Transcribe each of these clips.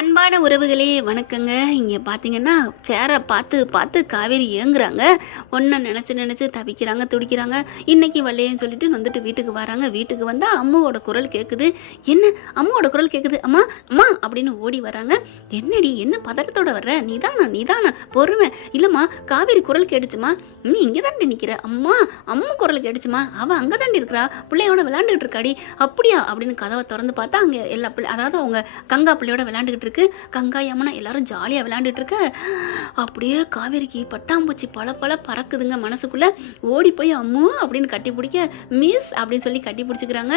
அன்பான உறவுகளே வணக்கங்க. இங்கே பார்த்தீங்கன்னா சேரை பார்த்து பார்த்து காவேரி ஏங்குறாங்க. ஒன்றை நினச்சி தவிக்கிறாங்க, துடிக்கிறாங்க. இன்னைக்கு வரலையேன்னு சொல்லிட்டு வந்துட்டு வீட்டுக்கு வராங்க. வீட்டுக்கு வந்தால் அம்மாவோட குரல் கேட்குது. என்ன அம்மாவோட குரல் கேட்குது? அம்மா அம்மா அப்படின்னு ஓடி வராங்க. என்னடி என்ன பதட்டத்தோட வர்ற? நீதானா பொறுமை இல்லைம்மா, காவேரி குரல் கேட்டுச்சுமா, நீ இங்கே தாண்டி நிற்கிற. அம்மா அம்மா குரல் கேட்டுச்சுமா, அவள் அங்கே தாண்டி இருக்கிறா, பிள்ளையோட விளையாண்டுக்கிட்டு இருக்காடி. அப்படியா அப்படின்னு கதவை திறந்து பார்த்தா அங்கே எல்லா பிள்ளை, அதாவது அவங்க கங்கா பிள்ளையோட விளையாண்டுக்கிட்டு இருக்கு. கங்கா யமுனா எல்லாரும் ஜாலியாக விளையாண்டுட்டு இருக்க. அப்படியே காவேரிக்கு பட்டாம்பூச்சி பல பறக்குதுங்க மனசுக்குள்ள. ஓடி போய் அம்மு அப்படின்னு கட்டி பிடிக்க, மிஸ் அப்படின்னு சொல்லி கட்டி பிடிச்சிக்கிறாங்க.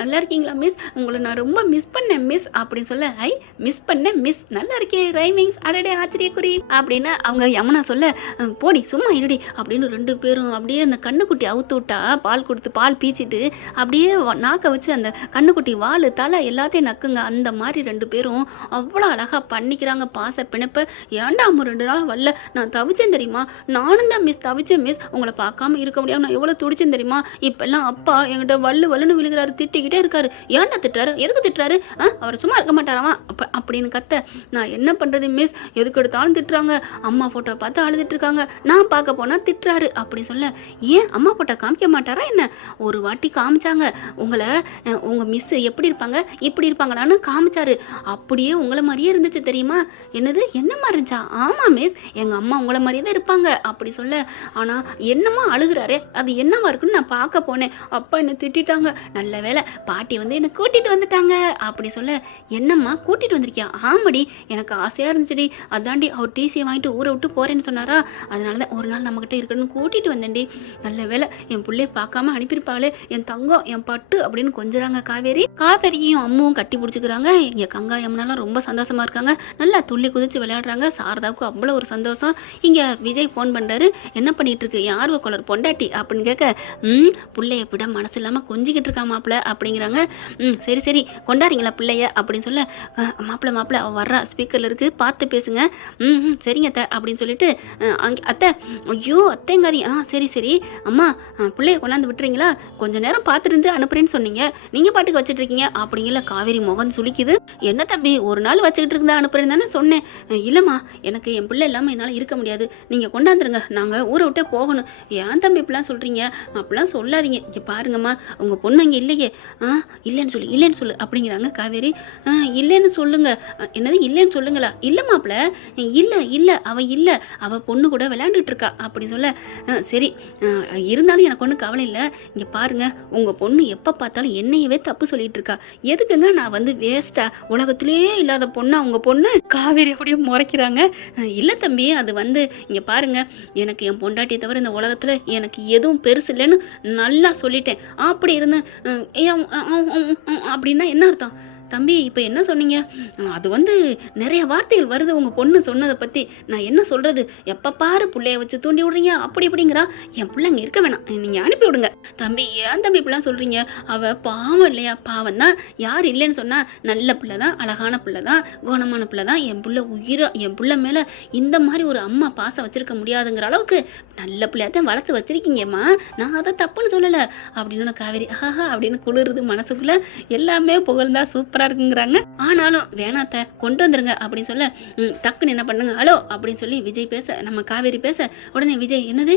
நல்லா இருக்கீங்களா மிஸ், உங்களை நான் ரொம்ப மிஸ் பண்ணேன் மிஸ் அப்படின்னு சொல்ல, ஐ மிஸ் பண்ணேன் மிஸ், நல்லா இருக்கே ரைமிங்ஸ், அடடே ஆச்சரியக்குறி அப்படின்னு அவங்க யமுனா சொல்ல, போடி சும்மா இருடி அப்படின்னு ரெண்டு பேரும் அப்படியே அந்த கண்ணுக்குட்டி அவுத்து விட்டா பால் கொடுத்து பால் பீச்சிட்டு அப்படியே நாக்க வச்சு அந்த கண்ணுக்குட்டி வால் தலை எல்லாத்தையும் நக்குங்க. அந்த மாதிரி ரெண்டு பேரும் அவ்வளோ அழகாக பண்ணிக்கிறாங்க பாச பிணைப்பை. ஏன்டா அம்மா 2 நாள் வரல, நான் தவிச்சேன் தெரியுமா, நானும் தான் மிஸ் தவிச்சேன் மிஸ், உங்களை பார்க்காம இருக்க முடியாமல் நான் எவ்வளோ துடிச்சேன் தெரியுமா. இப்பெல்லாம் அப்பா என்கிட்ட வல்லுன்னு விழுகிறாரு, திட்டிக்கிட்டே இருக்காரு. ஏன்டா திட்டுறாரு, எதுக்கு திட்டுறாரு, அவர் சும்மா இருக்க மாட்டாராமா அப்படின்னு கத்த, நான் என்ன பண்ணுறது மிஸ், எதுக்கு எடுத்தாலும் திட்டுறாங்க, அம்மா ஃபோட்டோ பார்த்து அழுதுட்டு இருக்காங்க, நான் பார்க்க போனால் திட்டுறாரு அப்படின்னு சொல்ல, ஏன் அம்மா ஃபோட்டோ காமிக்க மாட்டாரா என்ன? ஒரு வாட்டி காமிச்சாங்க, உங்கள் மிஸ் எப்படி இருப்பாங்க இப்படி இருப்பாங்களான்னு காமிச்சாரு. அப்படியே உங்களை மாதிரியே இருந்துச்சு தெரியுமா. என்னது என்ன மாதிரி இருந்துச்சா? ஆமாம் மிஸ், எங்கள் அம்மா உங்களை மாதிரியே தான் இருப்பாங்க அப்படி சொல்ல, ஆனால் என்னம்மா அழுகிறாரே, அது என்னவா இருக்குன்னு நான் பார்க்க போனேன், அப்பா என்னை திட்டாங்க, நல்ல வேலை பாட்டி வந்து என்னை கூட்டிகிட்டு வந்துட்டாங்க அப்படி சொல்ல, என்னம்மா கூட்டிகிட்டு வந்திருக்கியா? ஆமாடி, எனக்கு ஆசையாக இருந்துச்சுடி, அதாண்டி அவர் டிசியை வாங்கிட்டு ஊரை விட்டு போகிறேன்னு சொன்னாரா, அதனால தான் ஒரு நாள் நம்மக்கிட்ட இருக்கணும்னு கூட்டிகிட்டு வந்தேன்டி, நல்ல வேலை என் பிள்ளைய பார்க்காம அனுப்பியிருப்பாங்களே, என் தங்கம் என் பட்டு அப்படின்னு கொஞ்சறாங்க காவேரியும் அம்மும் கட்டி பிடிச்சிக்கிறாங்க. இங்கே கங்கா யமுனாலாம் ரொம்ப சந்தோஷமா இருக்காங்க, நல்லா துள்ளி குதிச்சு விளையாடுறாங்க. சாரதாவுக்கு அவ்வளோ ஒரு சந்தோஷம். இங்கே விஜய் ஃபோன் பண்ணுறாரு, என்ன பண்ணிட்டு இருக்கு யார்வ கொலர் பொண்டாட்டி அப்படின்னு கேட்க, பிள்ளைய விட மனசு இல்லாமல் கொஞ்சிக்கிட்டு இருக்கா மாப்பிள்ள அப்படிங்கிறாங்க. சரி கொண்டாடுறீங்களா பிள்ளைய அப்படின்னு சொல்ல, மாப்பிள்ள அவள் வர்றா, ஸ்பீக்கரில் இருக்கு பார்த்து பேசுங்க. சரிங்க அத்தை அப்படின்னு சொல்லிட்டு, அத்தை ஐயோ அத்தைங்காரி, சரி அம்மா பிள்ளைய கொண்டாந்து விட்டுறீங்களா, கொஞ்ச நேரம் பார்த்துட்டு அனுப்புறேன்னு சொன்னீங்க, நீங்கள் பாட்டுக்கு வச்சுட்டு இருக்கீங்க அப்படிங்கிற காவேரி முகம் சுளிக்குது. என்ன தம்பி ஒரு நாள் வச்சுக்கிட்டு இருந்தா அனுப்புறேன்னு தானே சொன்னேன். இல்லைம்மா எனக்கு என் பிள்ளை இல்லாமல் என்னால் இருக்க முடியாது, நீங்கள் கொண்டாந்துருங்க, நாங்கள் ஊரை விட்டே போகணும். ஏன் தம்பி இப்படிலாம் சொல்கிறீங்க, அப்படிலாம் சொல்லாதீங்க, இங்கே பாருங்கம்மா உங்கள் பொண்ணு அங்கே இல்லையே. இல்லைன்னு சொல்லு அப்படிங்கிறாங்க காவேரி. இல்லைன்னு சொல்லுங்க. என்னது இல்லைன்னு சொல்லுங்களா? இல்லை மாப்பிள்ள, இல்லை அவள் இல்லை, அவள் பொண்ணு கூட விளையாண்டுட்டு இருக்கா அப்படி சொல்ல, சரி இருந்தாலும் எனக்கு ஒன்றும் கவலை இல்லை, இங்கே பாருங்க உங்கள் பொண்ணு எப்போ பார்த்தாலும் என்னையவே தப்பு சொல்லிட்டு இருக்கா, எதுக்குங்க நான் வந்து வேஸ்டா உலகத்திலே இல்லாத பொண்ணு அவங்க பொண்ணு காவேரி அப்படியும் முறைக்கிறாங்க. இல்லை தம்பி அது வந்து இங்கே பாருங்க, எனக்கு என் பொண்டாட்டியை தவிர இந்த உலகத்தில் எனக்கு எதுவும் பெருசு இல்லைன்னு நல்லா சொல்லிட்டேன். அப்படி இருந்தேன் அப்படின்னா என்ன அர்த்தம் தம்பி, இப்போ என்ன சொன்னீங்க? அது வந்து நிறைய வார்த்தைகள் வருது உங்கள் பொண்ணு சொன்னதை பற்றி, நான் என்ன சொல்கிறது, எப்போ பாரு பிள்ளைய வச்சு தூண்டி விடுறீங்க அப்படி இப்படிங்கிறா, என் பிள்ளைங்க இருக்க வேணாம், நீங்கள் அனுப்பி விடுங்க. தம்பி ஏன் தம்பி இப்படிலாம் சொல்கிறீங்க, அவள் பாவம் இல்லையா, பாவம் தான், யார் இல்லைன்னு சொன்னால் நல்ல பிள்ளை தான், அழகான பிள்ளை தான், குணமான பிள்ளை தான், என் பிள்ளை உயிரை, என் பிள்ளை மேலே இந்த மாதிரி ஒரு அம்மா பாசம் வச்சுருக்க முடியாதுங்கிற அளவுக்கு நல்ல பிள்ளையாத்தான் வளர்த்து வச்சிருக்கீங்கம்மா, நான் அதை தப்புன்னு சொல்லலை அப்படின்னு காவேரி அப்படின்னு குளிருது மனசுக்குள்ளே. எல்லாமே புகழ்ந்தா சூப்பராக இருக்குங்கிறாங்க. ஆனாலும் வேணாத்த கொண்டு வந்துருங்க அப்படின்னு சொல்ல, டக்குன்னு என்ன பண்ணுங்க, ஹலோ அப்படின்னு சொல்லி விஜய் பேச, நம்ம காவேரி பேச, உடனே விஜய் என்னது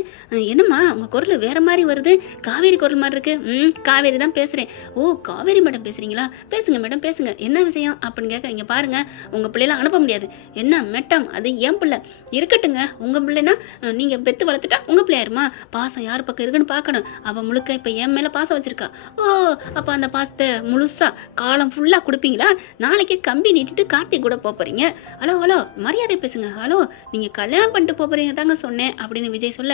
என்னம்மா உங்க குரல் வேற மாதிரி வருது, காவேரி குரல் மாதிரி இருக்கு. காவேரி தான் பேசுறேன். ஓ காவேரி மேடம் பேசுறீங்களா, பேசுங்க மேடம் பேசுங்க, என்ன விஷயம் அப்படின்னு கேட்க, இங்க பாருங்க உங்க பிள்ளைலாம் அனுப்ப முடியாது. என்ன மெட்டம், அது என் பிள்ளை இருக்கட்டுங்க, உங்க பிள்ளைனா நீங்க பெத்து வளர்த்துட்டா உங்க பிள்ளையாருமா, பாசம் யார் பக்கம் இருக்குன்னு பார்க்கணும், அவ முழுக்க இப்ப என் மேல பாசம் வச்சிருக்கா. ஓ அப்ப அந்த பாசத்தை முழுசா காலம் ஃபுல்லா கொடுப்பீங்களா, நாளைக்கு கம்பி நீட்டிட்டு கார்த்திக் கூட போறீங்க. ஹலோ மரியாதை பேசுங்க, ஹலோ நீங்கள் கல்யாணம் பண்ணிட்டு போறீங்க தாங்க சொன்னேன் அப்படின்னு விஜய் சொல்ல,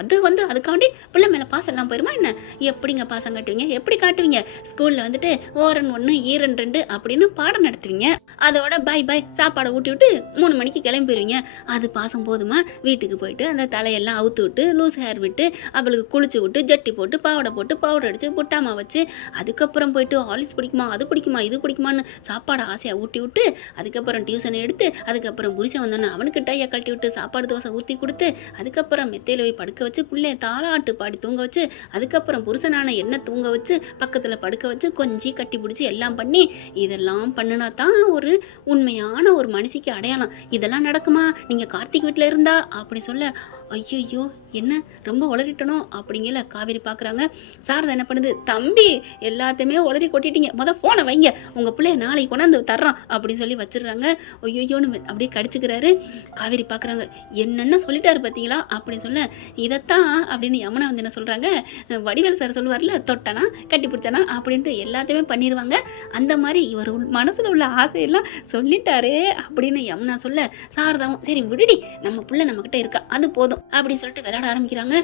அது வந்து அதுக்காண்டி பிள்ளை மேலே பாசம் எல்லாம் போயிருமா என்ன, எப்படிங்க பாசம் காட்டுவீங்க, எப்படி காட்டுவீங்க, ஸ்கூலில் வந்துட்டு ஓரன் 1 ஈரன் 2 அப்படின்னு பாடம் நடத்துவீங்க, அதோட பை சாப்பாடை ஊட்டி விட்டு 3 மணிக்கு கிளம்பி போயிருவீங்க, அது பாசம் போதுமா, வீட்டுக்கு போயிட்டு அந்த தலையெல்லாம் அவுத்து விட்டு லூஸ் ஹேர் விட்டு அவளுக்கு குளிச்சு விட்டு ஜட்டி போட்டு பாவடை போட்டு பவுடர் அடிச்சு புட்டாமா வச்சு அதுக்கப்புறம் போயிட்டு ஆலிஸ் பிடிக்குமா அது பிடிக்குமா இது இது பிடிக்குமான்னு சாப்பாடு ஆசையாக ஊட்டி விட்டு, அதுக்கப்புறம் டியூஷன் எடுத்து, அதுக்கப்புறம் புருஷன் வந்தோன்னே அவனுக்கு டையை கழட்டி விட்டு சாப்பாடு தோசை ஊற்றி கொடுத்து, அதுக்கப்புறம் மெத்தையில் போய் படுக்க வச்சு பிள்ளைய தாளாட்டு பாடி தூங்க வச்சு, அதுக்கப்புறம் புருஷனான என்ன தூங்க வச்சு பக்கத்தில் படுக்க வச்சு கொஞ்சி கட்டி பிடிச்சி எல்லாம் பண்ணி, இதெல்லாம் பண்ணினா தான் ஒரு உண்மையான ஒரு மனுஷிக்கு அடையாளம். இதெல்லாம் நடக்குமா நீங்கள் கார்த்திக் வீட்டில் இருந்தா அப்படி சொல்ல, ஐயோ என்ன ரொம்ப உளறிட்டணும் அப்படிங்கல காவேரி பார்க்குறாங்க. சாரதா என்ன பண்ணுது, தம்பி எல்லாத்தையுமே உளறி கொட்டிட்டீங்க, ஃபோனை வைங்க, உங்கள் பிள்ளைய நாளைக்கு கொண்டாந்து தர்றான் அப்படின்னு சொல்லி வச்சிடுறாங்க. ஐயோன்னு அப்படியே கடிச்சுக்கிறாரு. காவேரி பார்க்குறாங்க, என்னென்ன சொல்லிட்டாரு பார்த்தீங்களா அப்படி சொல்ல, இதைத்தான் அப்படின்னு யமுனா வந்து என்ன சொல்கிறாங்க, வடிவேல் சார் சொல்லுவார்ல, தொட்டனா கட்டி பிடிச்சானா அப்படின்ட்டு எல்லாத்தையுமே பண்ணிடுவாங்க. அந்த மாதிரி இவர் மனசில் உள்ள ஆசையெல்லாம் சொல்லிட்டாரே அப்படின்னு யமுனா சொல்ல, சாரதாவும் சரி விடுடி, நம்ம பிள்ளை நம்மக்கிட்ட இருக்கா, அது போதும் அப்படின்னு சொல்லிட்டு விளையாட ஆரம்பிக்கிறாங்க.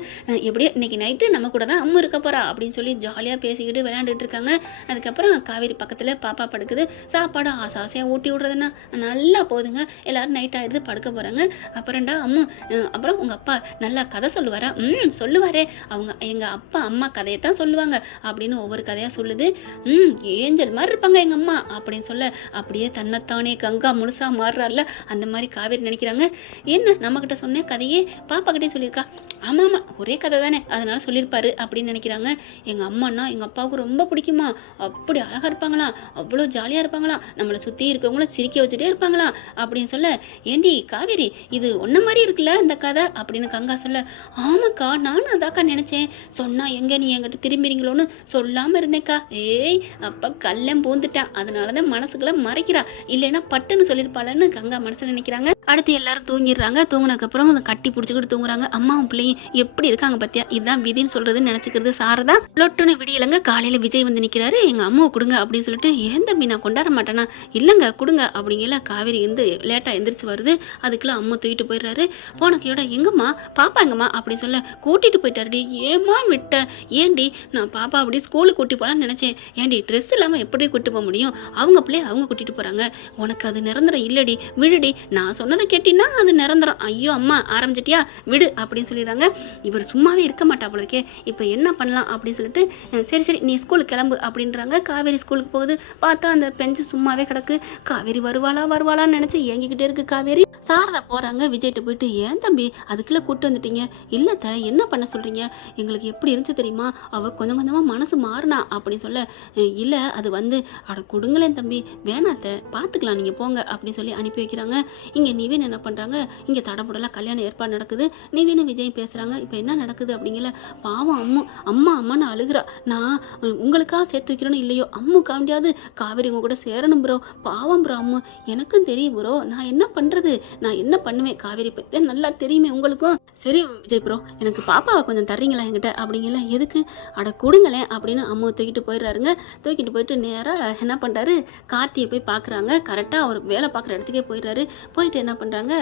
எப்படியோ இன்னைக்கு நைட்டு நம்ம கூட தான் அம்மா இருக்க போறா அப்படின்னு சொல்லி ஜாலியாக பேசிக்கிட்டு விளையாண்டுட்டு இருக்காங்க. அதுக்கப்புறம் காவேரி பக்கத்தில் பாப்பா படுக்குது. சாப்பாடு ஆசையாக ஊட்டி விடுறதுன்னா நல்லா போகுதுங்க. எல்லாரும் நைட் ஆயிடுது, படுக்க போகிறாங்க. அப்புறம்டா அம்மா, அப்புறம் உங்கள் அப்பா நல்லா கதை சொல்லுவாரா? சொல்லுவாரே, அவங்க எங்கள் அப்பா அம்மா கதையை தான் சொல்லுவாங்க அப்படின்னு ஒவ்வொரு கதையாக சொல்லுது. ஏஞ்சல் மாதிரி இருப்பாங்க எங்கள் அம்மா அப்படின்னு சொல்ல, அப்படியே தன்னைத்தானே கங்கா முழுசா மாறுறாருல, அந்த மாதிரி காவேரி நினைக்கிறாங்க. என்ன நம்மக்கிட்ட சொன்ன கதையே பாப்பா கிட்டே சொல்லியிருக்கா, ஆமாம் ஒரே கதை தானே அதனால சொல்லியிருப்பாரு அப்படின்னு நினைக்கிறாங்க. எங்கள் அம்மானா எங்கள் அப்பாவுக்கு ரொம்ப பிடிக்குமா, அப்படி அழகாக இருப்பாங்களாம், அவ்வளோ ஜாலியாக இருப்பாங்களாம், நம்மளை சுற்றி இருக்கவங்கள சிரிக்க வச்சுட்டே இருப்பாங்களாம் அப்படின்னு சொல்ல, ஏண்டி காவேரி இது ஒன்றை மாதிரி இருக்குல்ல இந்த கதை அப்படின்னு கங்கா சொல்ல, ஆமாக்கா நானும் அதாக்கா நினச்சேன், சொன்னால் எங்கே நீ என்கிட்ட திரும்பிறீங்களோன்னு சொல்லாமல் இருந்தேக்கா. ஏய் அப்போ கல்லம் பூந்துட்டான், அதனால தான் மனசுக்குள்ள மறைக்கிறா, இல்லைன்னா பட்டுன்னு சொல்லியிருப்பாளன்னு கங்கா மனசில் நினைக்கிறாங்க. அடுத்து எல்லாரும் தூங்கிடுறாங்க. தூங்கினதுக்கப்புறம் அதை கட்டி பிடிச்சிக்கிட்டு தூங்குறாங்க. அம்மாவும் பிள்ளையும் எப்படி இருக்காங்க பத்தியா, இதுதான் விதின்னு சொல்றதுன்னு நினைச்சுக்கிறது சாரதா. லொட்டுன்னு விடியலங்க. காலையில விஜய் வந்து நிற்கிறாரு. எங்க அம்மாவை கொடுங்க அப்படின்னு சொல்லிட்டு, ஏன் தம்பி நான் கொண்டாட மாட்டேனா, இல்லைங்க கொடுங்க அப்படிங்கல. காவேரி வந்து லேட்டாக எந்திரிச்சு வருது. அதுக்குள்ள அம்மா தூக்கிட்டு போயிடுறாரு. போன கையோட எங்கம்மா பாப்பா எங்கம்மா அப்படின்னு சொல்ல, கூட்டிட்டு போயிட்டாருடி. ஏமா விட்ட, ஏண்டி நான் பாப்பா அப்படி ஸ்கூலுக்கு கூட்டி போகலான்னு நினைச்சேன், ஏண்டி ட்ரெஸ் இல்லாமல் எப்படி கூட்டு போக முடியும், அவங்க பிள்ளைய அவங்க கூட்டிட்டு போறாங்க, உனக்கு அது நிரந்தரம் இல்லடி, விடுடி, நான் சொன்னதை கேட்டினா அது நிரந்தரம். ஐயோ அம்மா ஆரம்பிச்சிட்டியா, விடு அப்படின்னு சொல்லிடுறாங்க. இவர் சும்மாவே இருக்க மாட்டா போல இருக்கே, இப்போ என்ன பண்ணலாம் அப்படின்னு சொல்லிட்டு, சரி சரி நீ ஸ்கூலுக்கு கிளம்பு அப்படின்றாங்க. காவேரி ஸ்கூலுக்கு போகுது. பார்த்தா அந்த பெஞ்சு சும்மாவே கிடக்கு. காவேரி வருவாளான்னு நினச்சி ஏங்கிக்கிட்டே இருக்கு காவேரி. சாரதா போகிறாங்க. விஜய்கிட்ட போயிட்டு, ஏன் தம்பி அதுக்குள்ளே கூப்பிட்டு வந்துட்டீங்க, இல்லைத்த என்ன பண்ண சொல்கிறீங்க, எங்களுக்கு எப்படி இருந்துச்சு தெரியுமா, அவள் கொஞ்சம் கொஞ்சமாக மனசு மாறினா அப்படின்னு சொல்ல, இல்லை அது வந்து அட கொடுங்களேன் தம்பி, வேணாத்த பார்த்துக்கலாம் நீங்கள் போங்க அப்படின்னு சொல்லி அனுப்பி வைக்கிறாங்க. இங்கே நிவின் என்ன பண்ணுறாங்க, இங்கே தடப்படலாம் கல்யாணம் ஏற்பாடு நடக்குது. நிவின் விஜய் பேசுகிறாங்க. இப்போ என்ன நடக்குது அப்படிங்கல, பாவம் அம்மான்னு அழுகிறா. நான் உங்களுக்காக சேர்த்து வைக்கிறேன்னு இல்லையோ, காண்டியாவது காவேரி உங்க கூட சேரணும் ப்ரோ, பாவம் ப்ரோ அம்மு, எனக்கும் தெரியும் ப்ரோ, நான் என்ன பண்ணுறது, நான் என்ன பண்ணுவேன், காவேரி பற்றி நல்லா தெரியுமே உங்களுக்கும். சரி விஜய் ப்ரோ, எனக்கு பாப்பாவை கொஞ்சம் தர்றீங்களா என்கிட்ட அப்படிங்கல. எதுக்கு, அட கொடுங்களேன் அப்படின்னு அம்மா தூக்கிட்டு போயிடுறாருங்க. தூக்கிட்டு போயிட்டு நேராக என்ன பண்ணுறாரு, கார்த்தியை போய் பார்க்குறாங்க. கரெக்டாக அவர் வேலை பார்க்குற இடத்துக்கே போயிடுறாரு. போயிட்டு என்ன பண்ணுறாங்க,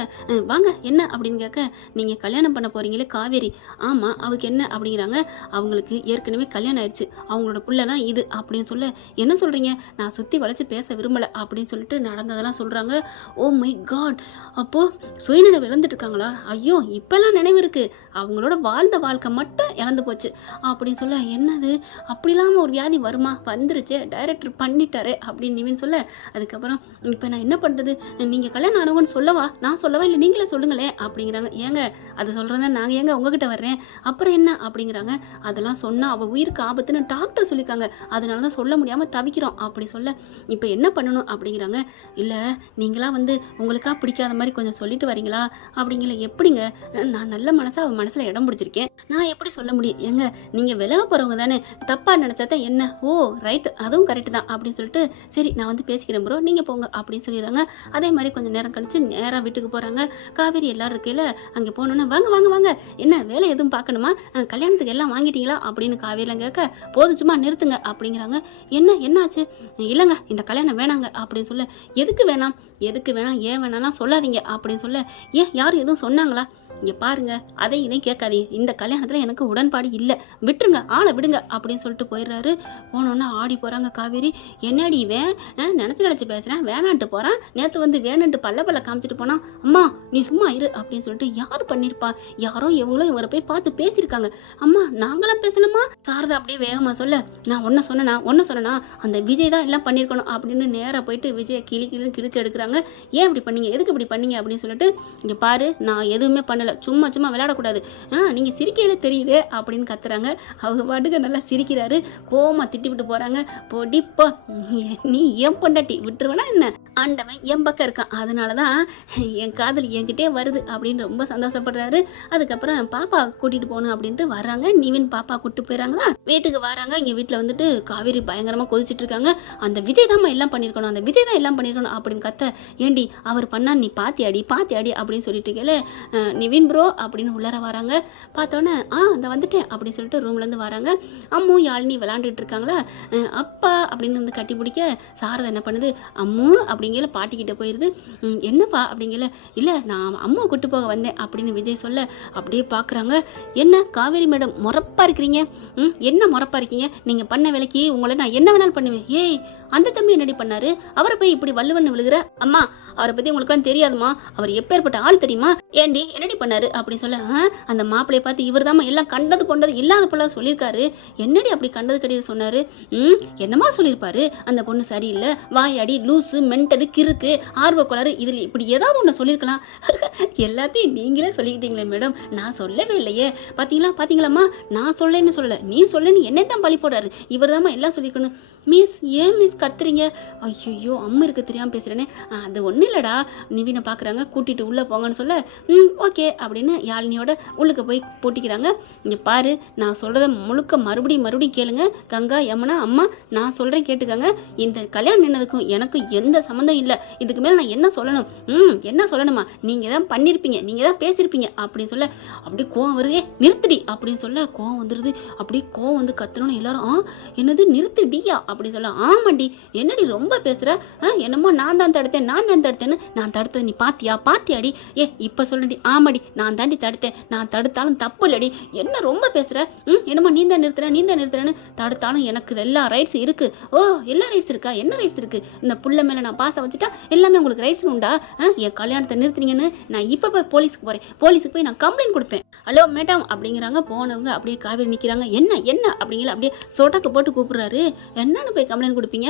வாங்க என்ன அப்படின்னு கேட்க, நீங்கள் கல்யாணம் பண்ண போகிறீங்களே காவேரி, ஆமாம் அவருக்கு என்ன அப்படிங்கிறாங்க. அவங்களுக்கு ஏற்கனவே கல்யாணம் ஆயிடுச்சு, அவங்களோட புள்ள தான் இது அப்படின்னு சொல்ல, என்ன சொல்கிறீங்க, நான் சுற்றி வளைச்சி பேச விரும்பலை அப்படின்னு சொல்லிட்டு நடந்ததெல்லாம் சொல்கிறாங்க. ஓ மை காட், அப்போது சுயநினைவு இழந்துட்டு இருக்காங்களா, ஐயோ இப்போல்லாம் நினைவு இருக்குது, அவங்களோட வாழ்ந்த வாழ்க்கை மட்டும் இழந்து போச்சு அப்படின்னு சொல்ல, என்னது அப்படி இல்லாமல் ஒரு வியாதி வருமா, வந்துருச்சு டைரக்டர் பண்ணிட்டாரு அப்படின்னு நிவின் சொல்ல, அதுக்கப்புறம் இப்போ நான் என்ன பண்ணுறது, நீங்கள் கல்யாணம் ஆனவன்னு சொல்லவா, நான் சொல்லவா இல்லை நீங்களே சொல்லுங்களேன் அப்படிங்கிறாங்க. ஏங்க அதை சொல்கிறத நாங்கள் ஏங்க உங்ககிட்ட வர்றேன், அப்புறம் என்ன அப்படிங்கிறாங்க. அதெல்லாம் சொன்னால் அவள் உயிருக்கு ஆபத்துன்னு டாக்டர் சொல்லியிருக்காங்க, அதனால தான் சொல்ல முடியாமல் தவிக்கிறோம் அப்படி சொல்ல, இப்போ என்ன பண்ணணும் அப்படிங்கிறாங்க. இல்லை நீங்களாம் வந்து உங்களுக்காக பிடிக்காத மாதிரி கொஞ்சம் சொல்லிட்டு வரீங்களா அப்படிங்கிற, எப்படிங்க, நான் நல்ல மனசாக அவன் மனசில் இடம் பிடிச்சிருக்கேன், நான் எப்படி சொல்ல முடியும், ஏங்க நீங்கள் விலக போகிறவங்க தானே, தப்பாக நினச்சாதான் என்ன, ஓ ரைட்டு அதுவும் கரெக்டு தான் அப்படின்னு சொல்லிட்டு, சரி நான் வந்து பேசிக்கிறேன் ப்ரோ நீங்கள் போங்க அப்படின்னு சொல்லிடுறாங்க. அதே மாதிரி கொஞ்சம் நேரம் கழிச்சு நேராக வீட்டுக்கு போகிறாங்க. காவேரி எல்லாரும் இருக்கையில் அங்கே போனோன்னா, வாங்க வாங்க வாங்க, என்ன வேலை எதுவும் பார்க்கணுமா, கல்யாணத்துக்கு எல்லாம் வாங்கிட்டீங்களா அப்படின்னு காவேரியில் கேட்க, போதும் சும்மா நிறுத்துங்க அப்படிங்கிறாங்க. என்னாச்சு, இல்லைங்க இந்த கல்யாணம் வேணாங்க அப்படின்னு சொல்ல, எதுக்கு வேணாம் ஏன் வேணாம்னா சொல்லாதீங்க அப்படின்னு சொல்ல, ஏன் யாரும் எதுவும் சொன்னாங்களா, இங்கே பாருங்க அதை இதையும் கேட்காதீங்க, இந்த கல்யாணத்தில் எனக்கு உடன்பாடு இல்லை, விட்டுருங்க, ஆளை விடுங்க அப்படின்னு சொல்லிட்டு போயிடுறாரு. போனோன்னா ஆடி போகிறாங்க காவேரி. என்னடி இவன் நினச்சி பேசுகிறேன், வேணான்ட்டு போகிறான், நேற்று வந்து வேணுன்ட்டு பல்ல காமிச்சிட்டு போனான், அம்மா நீ சும்மா இரு அப்படின்னு சொல்லிட்டு யார் பண்ணியிருப்பா, யாரோ எவ்வளோ இவரை போய் பார்த்து பேசியிருக்காங்க, அம்மா நாங்களாம் பேசணுமா? சாரதா அப்படியே வேகமாக சொல்ல, நான் ஒன்றை சொன்னேனா அந்த விஜய் தான் எல்லாம் பண்ணியிருக்கணும் அப்படின்னு நேராக போயிட்டு விஜயை கிழிச்சு எடுக்கிறாங்க. ஏன் இப்படி பண்ணீங்க, எதுக்கு இப்படி பண்ணீங்க அப்படின்னு சொல்லிட்டு, இங்கே பாரு நான் எதுவுமே பண்ணலை, சும்மா விளையாடக்கூடாது, நீங்கள் சிரிக்கையில தெரியுது அப்படின்னு கத்துறாங்க. அவங்க பாட்டுக்கு நல்லா சிரிக்கிறாரு. கோமா திட்டி விட்டு போகிறாங்க. பொடிப்பா நீ ஏன் பொண்டாட்டி விட்டுருவேனா என்ன, ஆண்டவன் என் பக்கம் இருக்கான், அதனால தான் என் காதல் என்கிட்டே வருது அப்படின்னு ரொம்ப சந்தோஷப்படுறாரு. அதுக்கப்புறம் பாப்பா கூட்டிகிட்டு போகணும் அப்படின்ட்டு வராங்க. நிவின் பாப்பா கூப்பிட்டு போயிடறாங்களா, வீட்டுக்கு வராங்க. இங்கே வீட்டில் வந்துட்டு காவேரி பயங்கரமாக கொதிச்சிட்டு இருக்காங்க. அந்த விஜய் தான் எல்லாம் பண்ணியிருக்கணும், அந்த விஜய் தான் எல்லாம் பண்ணியிருக்கணும் அப்படின்னு கத்த, ஏண்டி அவர் பண்ணா நீ பாத்தி அடி அப்படின்னு சொல்லிட்டு இருக்கல நிவின் ப்ரோ அப்படின்னு உள்ளார வராங்க. பார்த்தோன்னே அந்த வந்துட்டேன் அப்படின்னு சொல்லிட்டு ரூம்லேருந்து வராங்க. அம்மு யாழினி விளாண்டுட்டு இருக்காங்களா, அப்பா அப்படின்னு வந்து கட்டி பிடிக்க சாரதா என்ன பண்ணுது, அம்மு அப்படிங்கிற பாட்டிக்கிட்ட போயிடுது. என்னப்பா அப்படிங்கிற, இல்லை நான் அம்மாவை கூட்டு போக வந்தேன் அப்படின்னு விஜய் சொல்ல அப்படியே பார்க்குறாங்க. என்ன காவேரி மேடம் முறப்பா இருக்கிறீங்க, என்ன முறப்பா இருக்கீங்க, நீங்கள் பண்ண வேலைக்கு உங்களை நான் என்ன வேணாலும் பண்ணுவேன். ஏய் அந்த தம்பி என்னடி பண்ணாரு, அவரை போய் இப்படி வள்ளுவன்னு விழுகிற, அம்மா அவரை பற்றி உங்களுக்குலாம் தெரியாதுமா, அவர் எப்பேற்பட்ட ஆள் தெரியுமா, ஏண்டி என்னடி பண்ணாரு அப்படின்னு சொல்ல, அந்த மாப்பிள்ளையை பார்த்து இவர் தான் எல்லாம் கண்டது கொண்டது இல்லாத போல சொல்லியிருக்காரு, என்னடி அப்படி கண்டது கிடையாது சொன்னாரு, என்னமா சொல்லியிருப்பாரு, அந்த பொண்ணு சரியில்லை, வாயாடி, லூசு, மென்டடு, கிறுக்கு, ஆர்வ கோளாறு, இதில் இப்படி ஏதாவது ஒன்று சொல்லியிருக்கலாம். எல்லாத்தையும் நீங்களே சொல்லிக்கிட்டீங்களே மேடம், நான் சொல்லவே இல்லையே, பார்த்தீங்களாம்மா, நான் சொல்லேன்னு சொல்லலை, நீ சொல்லேன்னு என்னை தான் பழி போடுறாரு, இவர் தாம்மா எல்லாம் சொல்லிக்கணும். மிஸ் ஏன் மிஸ் கத்துறீங்க, ஐயோ அம்மா இருக்க தெரியாமல் பேசுகிறேனே, அது ஒன்றும் இல்லைடா, நிவினை பார்க்குறாங்க, கூட்டிகிட்டு உள்ளே போங்கன்னு சொல்ல, ஓகே அப்படின்னு யாழினியோட உள்ளுக்கு போய் போட்டிக்கிறாங்க. இங்கே பாரு நான் சொல்கிறத முழுக்க மறுபடியும் கேளுங்க, கங்கா யமுனா அம்மா நான் சொல்கிறேன் கேட்டுக்கங்க, இந்த கல்யாணம் நின்னதுக்கும் எனக்கும் எந்த சம்மந்தம் இல்லை, இதுக்கு மேலே நான் என்ன சொல்லணும், என்ன சொல்லணுமா, நீங்கள் தான் பண்ணியிருப்பீங்க, நீங்கள் தான் பேசியிருப்பீங்க அப்படின்னு சொல்ல, அப்படியே கோவம் வருதே, நிறுத்துடி அப்படின்னு சொல்ல கோவம் வந்துடுது. அப்படியே கோவம் வந்து கத்தணும்னு எல்லாரும், என்னது நிறுத்துடியா அப்படின்னு சொல்ல, ஆமாண்டி என்னடி ரொம்ப பேசுகிற, என்னமோ நான் தான் தடுத்தேன்னு, நான் தடுத்தது நீ பாத்தியாடி, இப்போ சொல்லடி, ஆமாடி நான் தாண்டி தடுத்தேன், நான் தடுத்தாலும் தப்பு இல்லடி, என்ன ரொம்ப பேசுகிற, என்னமோ நீ தான் நிறுத்துறேன்னு தடுத்தாலும் எனக்கு எல்லா ரைட்ஸ் இருக்குது. ஓ எல்லா ரைட்ஸ் இருக்கா, என்ன ரைட்ஸ் இருக்குது, இந்த புள்ள மேலே நான் பாசம் வச்சுட்டா எல்லாமே உங்களுக்கு ரைட்ஸ் உண்டா, என் கல்யாணத்தை நிறுத்துனீங்கன்னு நான் இப்போ போய் போலீஸுக்கு போய் நான் கம்ப்ளைண்ட் கொடுப்பேன். ஹலோ மேடம் அப்படிங்கிறாங்க. போனவங்க அப்படியே காவேரி நிற்கிறாங்க. என்ன அப்படிங்கிற அப்படியே சொட்டக்கு போட்டு கூப்பிட்றாரு. என்னன்னு போய் கம்ப்ளைண்ட் கொடுப்பீங்க,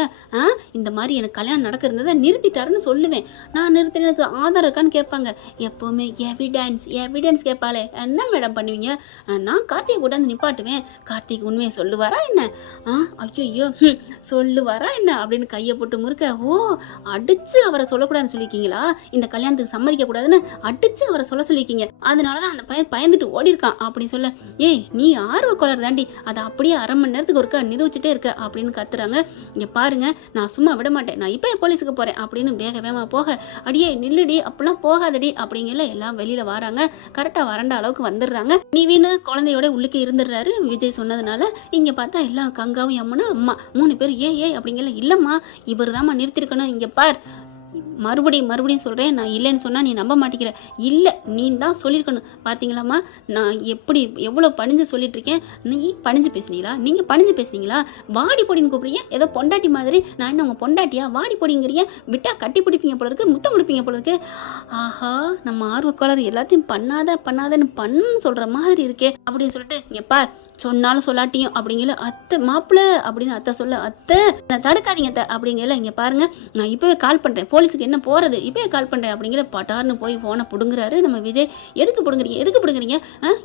இந்த மாதிரி எனக்கு கல்யாணம் நடக்கிறத நிறுத்திட்டாருன்னு சொல்லுவேன், நான் நிறுத்தினதுக்கு ஆதாரம் இருக்கான்னு கேட்பாங்க. எப்போவுமே எவிடன்ஸ் கேட்பாளே, என்ன மேடம் பண்ணுவீங்க, நான் கார்த்திகை கூட வந்து நிப்பாட்டுவேன், கார்த்திக் உண்மையை சொல்லுவாரா என்ன, ஐயோ சொல்லுவாரா என்ன அப்படின்னு கையை போட்டு முறுக்க, ஓ அடிச்சு அவரை சொல்லக்கூடாதுன்னு சொல்லியிருக்கீங்களா, இந்த கல்யாணத்துக்கு சம்மதிக்க கூடாதுன்னு அடிச்சு அவரை சொல்லியிருக்கீங்க, அதனாலதான் அந்த பையன் பயந்துட்டு ஓடி இருக்கான் அப்படின்னு சொல்ல, ஏய் நீ ஆர்வ கோளாறு தாண்டி, அதை அப்படியே அரை மணி நேரத்துக்கு ஒருக்கா நிரூபிச்சுட்டே இருக்க அப்படின்னு கத்துறாங்க. இங்க பாருங்க நான் சும்மா விட மாட்டேன், நான் இப்போ போலீஸுக்கு போறேன் அப்படின்னு வேகமா போக, அடியே நில்லுடி அப்படிலாம் போகாதடி அப்படிங்கல எல்லாம் வெளியில வராங்க. கரெக்டா வறண்ட அளவுக்கு வந்துடுறாங்க. நிவின் குழந்தையோட உள்ளுக்கு இருந்துடுறாரு விஜய் சொன்னதுனால. இங்க பார்த்தா எல்லாம் கங்காவும் யமுனா அம்மா 3 பேர் ஏ அப்படிங்கல, இல்லம்மா இவர் தாம்மா நிறுத்திருக்கணும், இங்க பார் மறுபடியும் சொல்கிறேன், நான் இல்லைன்னு சொன்னால் நீ நம்ப மாட்டேங்கிற, இல்லை நீ தான் சொல்லியிருக்கணும், பார்த்தீங்களாம்மா நான் எவ்வளோ பணிஞ்சு சொல்லிட்டுருக்கேன், நீ பணிஞ்சு பேசுனீங்களா, நீங்கள் பணிஞ்சு பேசுனீங்களா, வாடி பொடின்னு கூப்பிட்றீங்க, ஏதோ பொண்டாட்டி மாதிரி, நான் என்ன உங்கள் பொண்டாட்டியா, வாடி பொடிங்கிறீங்க, விட்டால் கட்டி பிடிப்பீங்க போல இருக்கு, முத்தம் கொடுப்பீங்க போல இருக்கு, ஆஹா நம்ம ஆர்வக்காளர் எல்லாத்தையும் பண்ணாதன்னு பண்ணுன்னு சொல்கிற மாதிரி இருக்கே அப்படின்னு சொல்லிட்டு, இங்கே பார் சொன்னாலும் சொல்லாட்டியும் அப்படிங்கல, அத்தை மாப்பிள்ள அப்படின்னு அத்தை சொல்ல, அத்தை நான் தடுக்காதீங்க அத்தை அப்படிங்கல, இங்கே பாருங்க நான் இப்போவே கால் பண்ணுறேன், போலீஸுக்கு என்ன போகிறது, இப்போவே கால் பண்ணுறேன் அப்படிங்கிற பட்டார்னு போய் ஃபோனை பிடுங்குறாரு நம்ம விஜய். எதுக்கு பிடுங்குறீங்க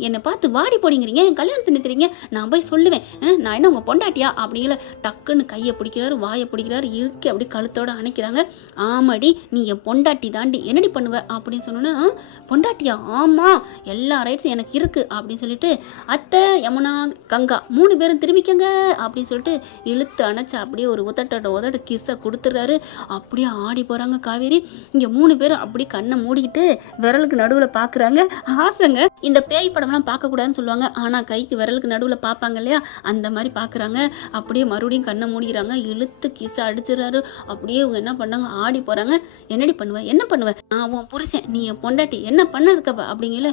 என்னை பார்த்து வாடி போடிங்கிறீங்க, என் கல்யாணத்தை நிறுத்துறீங்க, நான் போய் சொல்லுவேன், நான் என்ன உங்கள் பொண்டாட்டியா அப்படிங்கிற, டக்குன்னு கையை பிடிக்கிறாரு, வாயை பிடிக்கிறாரு, இழுக்கி அப்படி கழுத்தோட அணைக்கிறாங்க. ஆமாடி நீ என் பொண்டாட்டி தாண்டி, என்னடி பண்ணுவ அப்படின்னு சொன்னோன்னா, பொண்டாட்டியா ஆமாம் எல்லா ரைட்ஸும் எனக்கு இருக்குது அப்படின்னு சொல்லிட்டு, அத்தை யமுனா கங்கா 3 பேரும் திரும்பிக்கங்க அப்படின்னு சொல்லிட்டு இழுத்து அணைச்சு அப்படியே ஒரு உதட்ட கிஸ்ஸை கொடுத்துட்றாரு. அப்படியே ஆடி போகிறாங்க காவேரி. இங்கே 3 பேரும் அப்படியே கண்ணை மூடிக்கிட்டு விரலுக்கு நடுவில் பார்க்குறாங்க. ஆசைங்க இந்த பேய் படம்லாம் பார்க்கக்கூடாதுன்னு சொல்லுவாங்க, ஆனால் கைக்கு விரலுக்கு நடுவில் பார்ப்பாங்க இல்லையா, அந்த மாதிரி பார்க்குறாங்க. அப்படியே மறுபடியும் கண்ணை மூடிக்கிறாங்க, இழுத்து கிசை அடிச்சிடறாரு. அப்படியே இவங்க என்ன பண்ணாங்க, ஆடி போகிறாங்க. என்னடி பண்ணுவேன், என்ன பண்ணுவேன், நான் உன் புருஷன், நீ என் பொண்டாட்டி, என்ன பண்ணதுக்கப்ப அப்படிங்கல.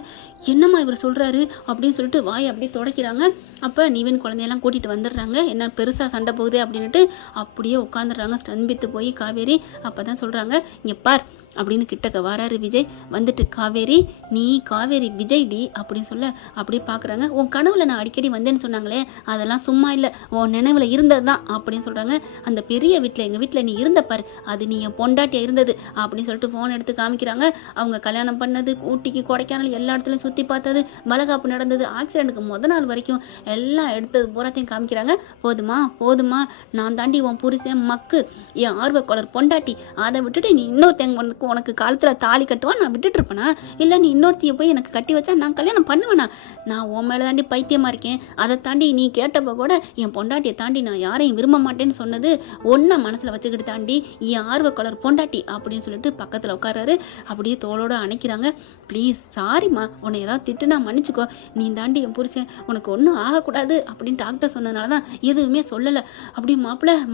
என்னம்மா இவர் சொல்கிறாரு அப்படின்னு சொல்லிட்டு வாயை அப்படியே துடைக்கிறாங்க. அப்போ நிவின் குழந்தையெல்லாம் கூட்டிகிட்டு வந்துடுறாங்க. என்ன பெருசாக சண்டை போகுது அப்படின்ட்டு அப்படியே உட்காந்துடுறாங்க ஸ்தம்பித்து போய் காவேரி. அப்போ தான் சொல்கிறாங்க, இங்கே பார் அப்படின்னு கிட்டக்க வராரு விஜய். வந்துட்டு காவேரி, நீ காவேரி விஜய் டி அப்படின்னு சொல்ல அப்படியே பார்க்குறாங்க. உன் கனவுல நான் அடிக்கடி வந்தேன்னு சொன்னாங்களே, அதெல்லாம் சும்மா இல்லை, உன் நினைவில் இருந்தது தான் அப்படின்னு சொல்கிறாங்க. அந்த பெரிய வீட்டில், எங்கள் வீட்டில் நீ இருந்த பாரு, அது நீ என் பொண்டாட்டியாக இருந்தது அப்படின்னு சொல்லிட்டு ஃபோன் எடுத்து காமிக்கிறாங்க. அவங்க கல்யாணம் பண்ணது, ஊட்டிக்கு கொடைக்கானல் எல்லா இடத்துலையும் சுற்றி பார்த்தது, வளகாப்பு நடந்தது, ஆக்சிடென்ட்டுக்கு நாள் வரைக்கும் எல்லாம் எடுத்தது பூராத்தையும் காமிக்கிறாங்க. போதுமா போதுமா, நான் தாண்டி உன் புருஷன் மக்கு, என் ஆர்வக்கொளர் பொண்டாட்டி, அதை விட்டுட்டு நீ இன்னொருத்தங்க உனக்கு காலத்தில் தாலி கட்டுவான் நான் விட்டுட்டு இருப்பேனா, இல்லை நீ இன்னொருத்தியை போய் எனக்கு கட்டி வச்சா நான் கல்யாணம் பண்ணுவேனா? நான் உன் மேலே தாண்டி பைத்தியமாக இருக்கேன். அதை தாண்டி நீ கேட்டப்போ கூட என் பொண்டாட்டியை தாண்டி நான் யாரையும் விரும்ப மாட்டேன்னு சொன்னது ஒன்றை மனசில் வச்சுக்கிட்டு தாண்டி என் ஆர்வக்கொளர் பொண்டாட்டி அப்படின்னு சொல்லிட்டு பக்கத்தில் உட்காராரு. அப்படியே தோளோடு அணைக்கிறாங்க. ப்ளீஸ் சாரிம்மா, உன்னை ஏதாவது திட்டுனா மன்னிச்சுக்கோ, நீ தாண்டி என் புருஷன், உனக்கு ஒன்றும் ஆகக்கூடாது அப்படின்னு டாக்டர் சொன்னதுனால தான் எதுவுமே சொல்லலை. அப்படி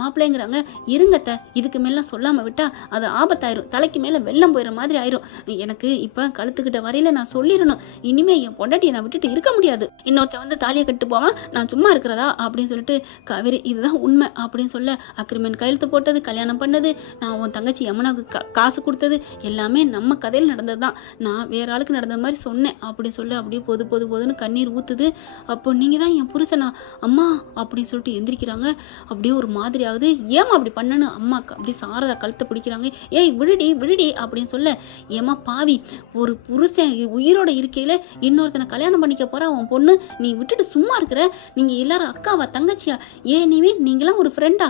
மாப்பிள்ளைங்கிறாங்க. இருங்கத்த, இதுக்கு மேலாம் சொல்லாமல் விட்டால் அது ஆபத்தாயிரும், தலைக்கு மேலே வெள்ளம் போயிடுற மாதிரி ஆயிரும். எனக்கு இப்போ கழுத்துக்கிட்ட வரையில நான் சொல்லிடணும், இனிமேல் என் பொண்டாட்டியை நான் விட்டுட்டு இருக்க முடியாது, இன்னொருத்த வந்து தாலியை கட்டு போவான், நான் சும்மா இருக்கிறதா அப்படின்னு சொல்லிட்டு காவேரி இதுதான் உண்மை அப்படின்னு சொல்ல, அக்ரிமெண்ட் கையெழுத்து போட்டது, கல்யாணம் பண்ணது, நான் உன் தங்கச்சி யமுனாவுக்கு காசு கொடுத்தது எல்லாமே நம்ம கதையில் நடந்தது தான், நான் வேற ஆளுக்கு நடந்த மாதிரி சொன்னேன் அப்படின்னு சொல்லி அப்படியே பொதுன்னு கண்ணீர் ஊற்றுது. அப்போ நீங்கள் தான் என் புருஷனா அம்மா அப்படின்னு சொல்லிட்டு எந்திரிக்கிறாங்க. அப்படியே ஒரு மாதிரி ஆகுது. ஏமா அப்படி பண்ணனு அம்மா அப்படி சாரதா கழுத்தை பிடிக்கிறாங்க. ஏய் விடுடி அப்படின்னு சொல்ல, ஏமா பாவி, ஒரு புருஷன் உயிரோட இருக்கையில் இன்னொருத்தனை கல்யாணம் பண்ணிக்க போறா உன் பொண்ணு, நீ விட்டுட்டு சும்மா இருக்கிற, நீங்கள் எல்லாரும் அக்காவா தங்கச்சியா, நீங்களாம் ஒரு ஃப்ரெண்டா,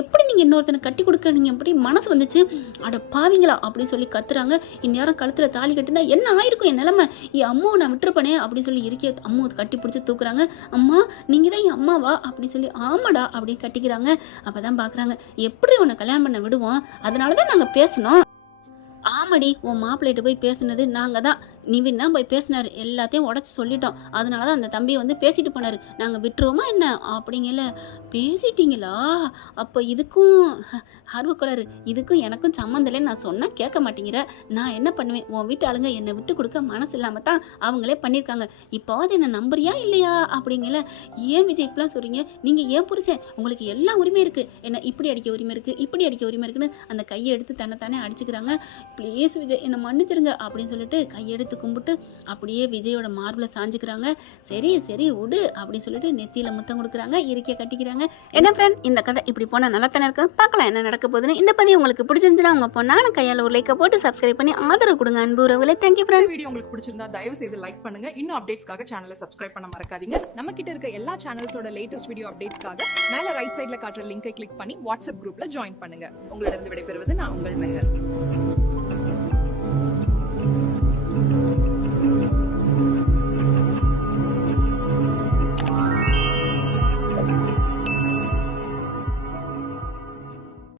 எப்படி நீங்கள் இன்னொருத்தனை கட்டி கொடுக்க நீங்கள் எப்படி மனசு வந்துச்சு, அட பாவிங்களா அப்படின்னு சொல்லி கத்துறாங்க. இந்நேரம் கழுத்தில் தாலி கட்டினா என்ன ஆயிருக்கும் என் நிலைமை, என் அம்மாவை நான் விட்டுருப்பனே அப்படின்னு சொல்லி இருக்கிய அம்மாவை கட்டி பிடிச்சி தூக்குறாங்க. அம்மா நீங்கள் தான் என் அம்மாவா அப்படின்னு சொல்லி, ஆமாடா அப்படின்னு கட்டிக்கிறாங்க. அப்போ தான் பார்க்குறாங்க, எப்படி உன்னை கல்யாணம் பண்ண விடுவோம், அதனால தான் நாங்கள் பேசணும். ஆமாடி, உன் மாப்பிள்ளைகிட்ட போய் பேசுனது நாங்கள் தான், நிவின் தான் போய் பேசினார், எல்லாத்தையும் உடச்சி சொல்லிட்டோம், அதனால தான் அந்த தம்பியை வந்து பேசிட்டு போனார், நாங்கள் விட்டுருவோமா என்ன அப்படிங்கல. பேசிட்டீங்களா, அப்போ இதுக்கும் ஆர்வக்கொளர், இதுக்கும் எனக்கும் சம்மந்தலைன்னு நான் சொன்னால் கேட்க மாட்டேங்கிற, நான் என்ன பண்ணுவேன், உன் வீட்டு ஆளுங்க என்னை விட்டு கொடுக்க மனசு இல்லாமல் தான் அவங்களே பண்ணியிருக்காங்க, இப்போவாது என்னை நம்புறியா இல்லையா அப்படிங்கல. ஏன் விஜய் இப்படிலாம் சொல்கிறீங்க, நீங்கள் ஏன் புருஷன், உங்களுக்கு எல்லா உரிமை இருக்குது, என்ன இப்படி அடிக்க உரிமை இருக்குது, இப்படி அடிக்க உரிமை இருக்குன்னு அந்த கையை எடுத்து தன்னைத்தானே அடிச்சுக்கிறாங்க. ப்ளீஸ் விஜய் என்னை மன்னிச்சிருங்க அப்படின்னு சொல்லிட்டு கையெடுத்து கும்பிட்டு அப்படியே விஜயோட மார்பில் சாஞ்சுக்கிறாங்க. சரி விடு அப்படின்னு சொல்லிட்டு நெத்தியில் முத்தம் கொடுக்குறாங்க, இறுக்கிய கட்டிக்கிறாங்க. என்ன ஃப்ரெண்ட், இந்த கதை இப்படி போனால் நல்லா தானே இருக்கு, பார்க்கலாம் என்ன நடக்க போகுதுன்னு. இந்த பதிவு உங்களுக்கு பிடிச்சிருந்துச்சுன்னா உங்க பொண்ணான கையால் ஒரு லைக்கை போட்டு சப்ஸ்கிரைப் பண்ணி ஆதரவு கொடுங்க அன்பு உறவுகளே. Thank you friend. வீடியோ உங்களுக்கு பிடிச்சிருந்தா தயவு செய்து லைக் பண்ணுங்க. இன்னும் அப்டேட்ஸ்க்காக சேனலை சப்ஸ்கிரைப் பண்ண மறக்காதீங்க. நம்ம கிட்ட இருக்க எல்லா சேனல்ஸோட லேட்டஸ்ட் வீடியோ அப்டேட்ஸ்க்காக மேல ரைட் சைட்ல காட்டுற லிங்கை கிளிக் பண்ணி வாட்ஸ்அப் குரூப்ல ஜாயின் பண்ணுங்க. உங்களிடம் விடைபெறுவது நான் உங்கள் மெஹர்.